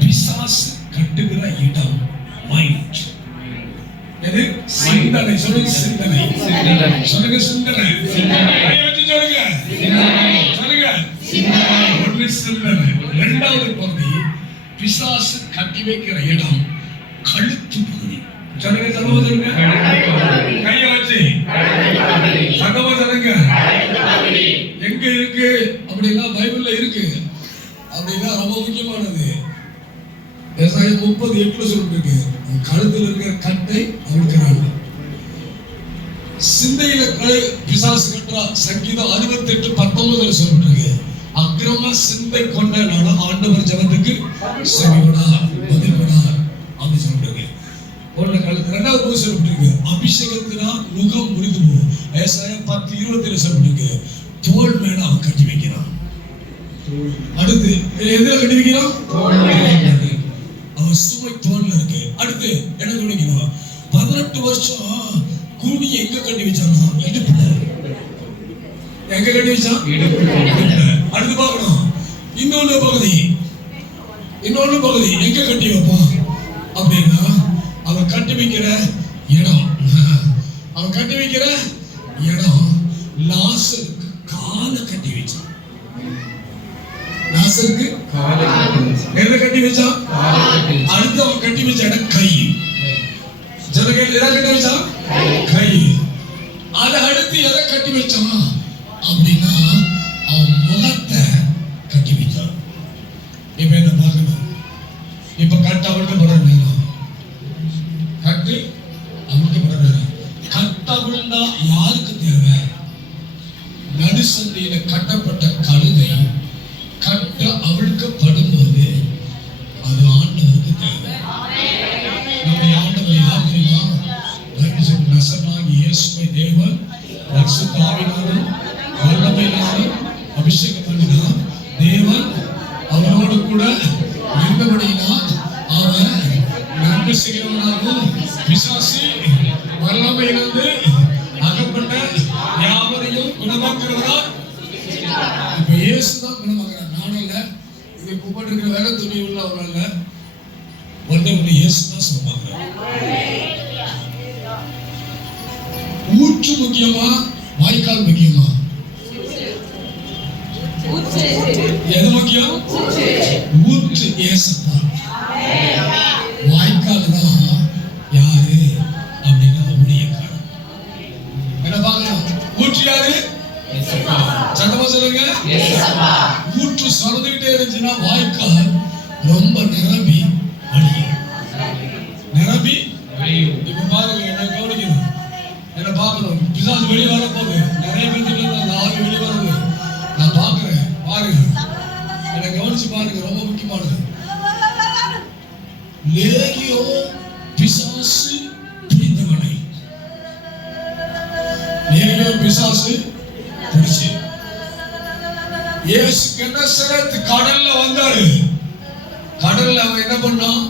பிசாசு கட்டுகிற இடம் மைண்ட் எது? சிந்தனை. சொல்லுங்க சிந்தனை. சொல்லுங்க சிந்தனை. சொல்லுங்க. சொல்லுங்க. ஒன்று சிந்தனை. இரண்டாவது பகுதி பிசாசு கட்டி வைக்கிற இடம் கழுத்து பகுதி. சொல்லுங்க சகோதரங்க கையை வச்சு. எங்க இருக்கு? அப்படின்னா ரொம்ப முக்கியமானது. விவசாயம் முப்பது எட்டுல சொல்லிட்டு கழுத்துல இருக்கிற கட்டை அழுக்கிறாங்க சிந்தையில கழு பிசாசு கட்டுறா. சங்கீதம் அறுபத்தி எட்டு பத்தொன்பதுல சொல்லிட்டு அக்கிரம சிந்தை கொண்டனால ஆண்டவர் ஜனத்துக்கு செவிவிடா பதில்விடா அப்படி சொல்லிட்டு ஒன்று கழுத்து ரெண்டாவது போய் சொல்லிட்டு அபிஷேகத்தினா முகம் முடிந்து போகும். விவசாயம் பத்து இருபத்தி ஏழு சொல்லிட்டு தோல் மேல அவன் கட்டி வைக்கிறான். அடுத்து எதுல கட்டி வைக்கிறான் அவன் சுமை தோல்ல இருக்கு. அடுத்து என்ன கவனிக்கணும் பதினெட்டு வருஷம் கூனி எங்க கட்டி வச்சானா இடுப்புல. எங்க கட்டி வச்சான் அடுத்து பார்க்கணும். இன்னொன்னு பகுதி. இன்னொன்னு பகுதி. எங்க கட்டி வைப்பான் அப்படின்னா அவன் கட்டி வைக்கிற இடம். அவன் கட்டி வைக்கிற இடம் லாசருக்கு காலை கட்டி வச்சான். லாசருக்கு எதை கட்டி வச்சான் அடுத்து அவன் கட்டி வச்ச இடம் கை. ஜனங்கள் எதை கட்டி வச்சான் கை. அதை அடுத்து எதை கட்டி வச்சான்? அப்படின்னா அவன் முகத்தை கட்டி வச்சான் இப்ப என்ன பார்க்கணும்? இப்ப கட்டு அவிழ்க்கப்பட வேணும் பரிசுத்த ஆவியினாலும் அபிஷேகம் பண்ணினார் தேவன் அவரோடு கூட இருந்தபடியினால் அவர் நன்மை செய்கிறவனாகவும் பிசாசு வல்லமையிலிருந்து அகப்பட்ட யாவரையும் குணமாக்குறவரா இப்ப இயேசு குணமாக்குறார். நானும் இல்ல இது கும்பிட்டு இருக்கிற வேலை துணி உள்ள அவர் அல்ல. இயேசு தான் சுகமாக்குறார். ஊற்று முக்கியமா வாய்க்கால் முக்கியமா எது முக்கியம்? ஊற்று. ஏசப்பா. வாய்க்கால் தான் யாரு? அப்படின்னா ஊழியக்காரன் என்ன பார்க்கலாம் ஊற்று யாரு? சட்டமா சொல்லுங்க. ஊற்று சுரந்துகிட்டே இருந்துச்சுன்னா வாய்க்கால் ரொம்ப நிரம்பி வழியும் நிரம்பி இப்ப பாருங்க என்ன கவனிக்கணும் என்ன பார்க்கணும் பிசாசு போகுது நிறைய பேருக்கு அந்த ஆவி வெளியே வருது நான் பார்க்கிறேன். பாருங்க என்னை கவனிச்சு பாருங்க. ரொம்ப முக்கியமானது. லேகியோ பிசாசு பிடித்தவனை லேகியோ பிசாசு பிடிச்சு இயேசு கெனசரத் கடல்ல வந்தாரு. கடல்ல அவன் என்ன பண்ணான்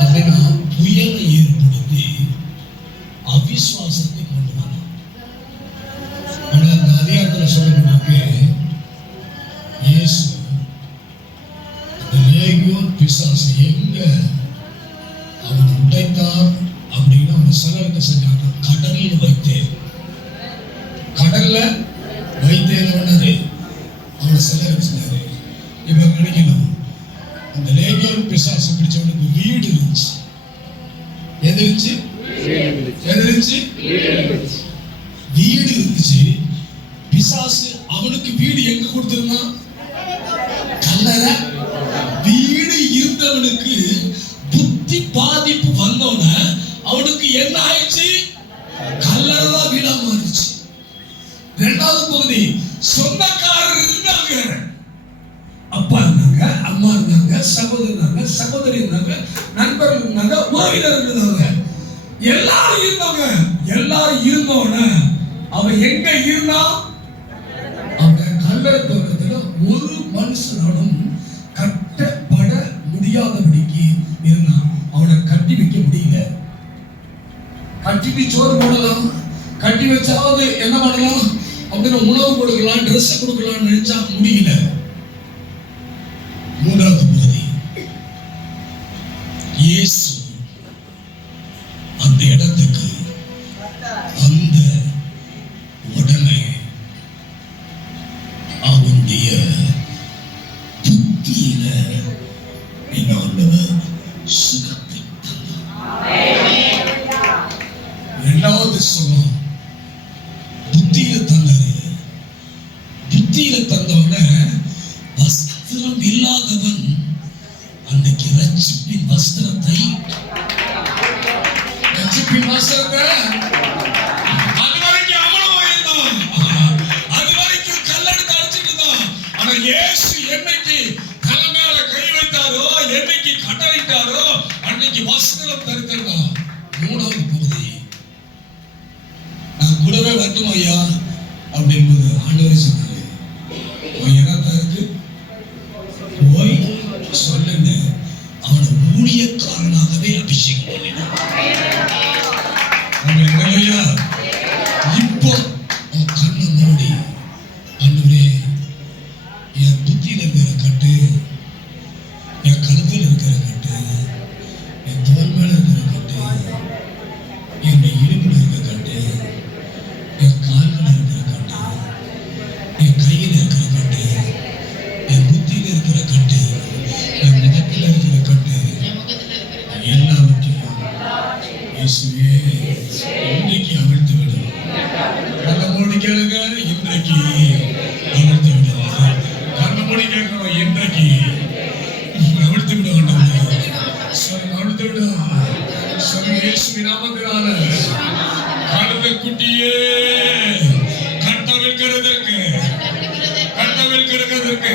அப்படின்னா புயலை ஏற்படுத்தி அவிசுவாசத்தை பிசாசு எங்க? அவர் உடைத்தார் அப்படின்னு அவர் சகலத்தை செஞ்சாங்க. கடலில் வைத்தேன். கடல்ல வைத்தேன் அவர் சகலத்தை செஞ்சாரு. இப்ப நினைக்கணும் அந்த லேகியோன் பிசாசு பிடிச்சவனுக்கு வீடு இருந்துச்சு. எதிர்ச்சு எதிர்ச்சு வீடு இருந்துச்சு. பிசாசு அவனுக்கு வீடு எங்க கொடுத்திருந்தான்? கல்லற? வீடு இருந்தவனுக்கு புத்தி பாதிப்பு வந்தவன அவனுக்கு என்ன ஆயிடுச்சு? கல்லறை வீடா மாறிச்சு ரெண்டாவது பகுதி சொந்தக்காரர் இருந்தாங்க. அப்பா இருந்தாங்க அம்மா இருந்தாங்க சகோதரர் இருந்தாங்க சகோதரி இருந்தாங்க நண்பர்கள் இருந்தாங்க உறவினர் இருந்தாங்க. எல்லாரும் இருந்தாங்க. எல்லாரும் இருந்தவன அவன் எங்க இருந்தான் அவன் கல்லறை தோட்டத்துல ஒரு மனுஷனும் இருந்தான் அவனை கட்டி வைக்க முடியல. கட்டிட்டு சோறு போடலாம். கட்டி வச்சாவது என்ன பண்ணலாம்? அப்படின்னு உணவு கொடுக்கலாம் ட்ரெஸ் கொடுக்கலாம்னு நினைச்சா முடியல. மூன்றாவது இயேசு அந்த இடத்துக்கு அந்த உடனே அவனுடைய புத்தியில என்ன ஆண்டவர் சுகத்தை தந்தார். இரண்டாவது சுகம் புத்தியில தந்தாரு புத்தியில தந்தவன வஸ்திரம் இல்லாதவன் அன்னைக்கு ரட்சிப்பின் வஸ்திரத்தை ரட்சிப்பின் வஸ்திரத்தை என்னைக்கு அன்னைக்கு வஸ்திரம் தருத்தா மூணாவது பகுதி. நான் கூடவே வரட்டும் ஐயா? அப்படின்பது ஆண்டவர் சொன்னாரு உன் இருக்கு? போய் சொல்லுங்க. அவனை ஊழியக்காரனாகவே அபிஷேகம் பண்ணினான் கண்ணை கேளுங்க இன்றைக்கு அவிழ்த்து விடுவார் கண்ணு மூடி கேட்கணும் இன்றைக்கு அவிழ்த்து விட வேண்டும் அவிழ்த்து விடும் சொல்லுங்க நாமத்தினால கழுத குட்டியே கட்டவிழ்கிறதற்கு கட்டவிழ்கிறதற்கு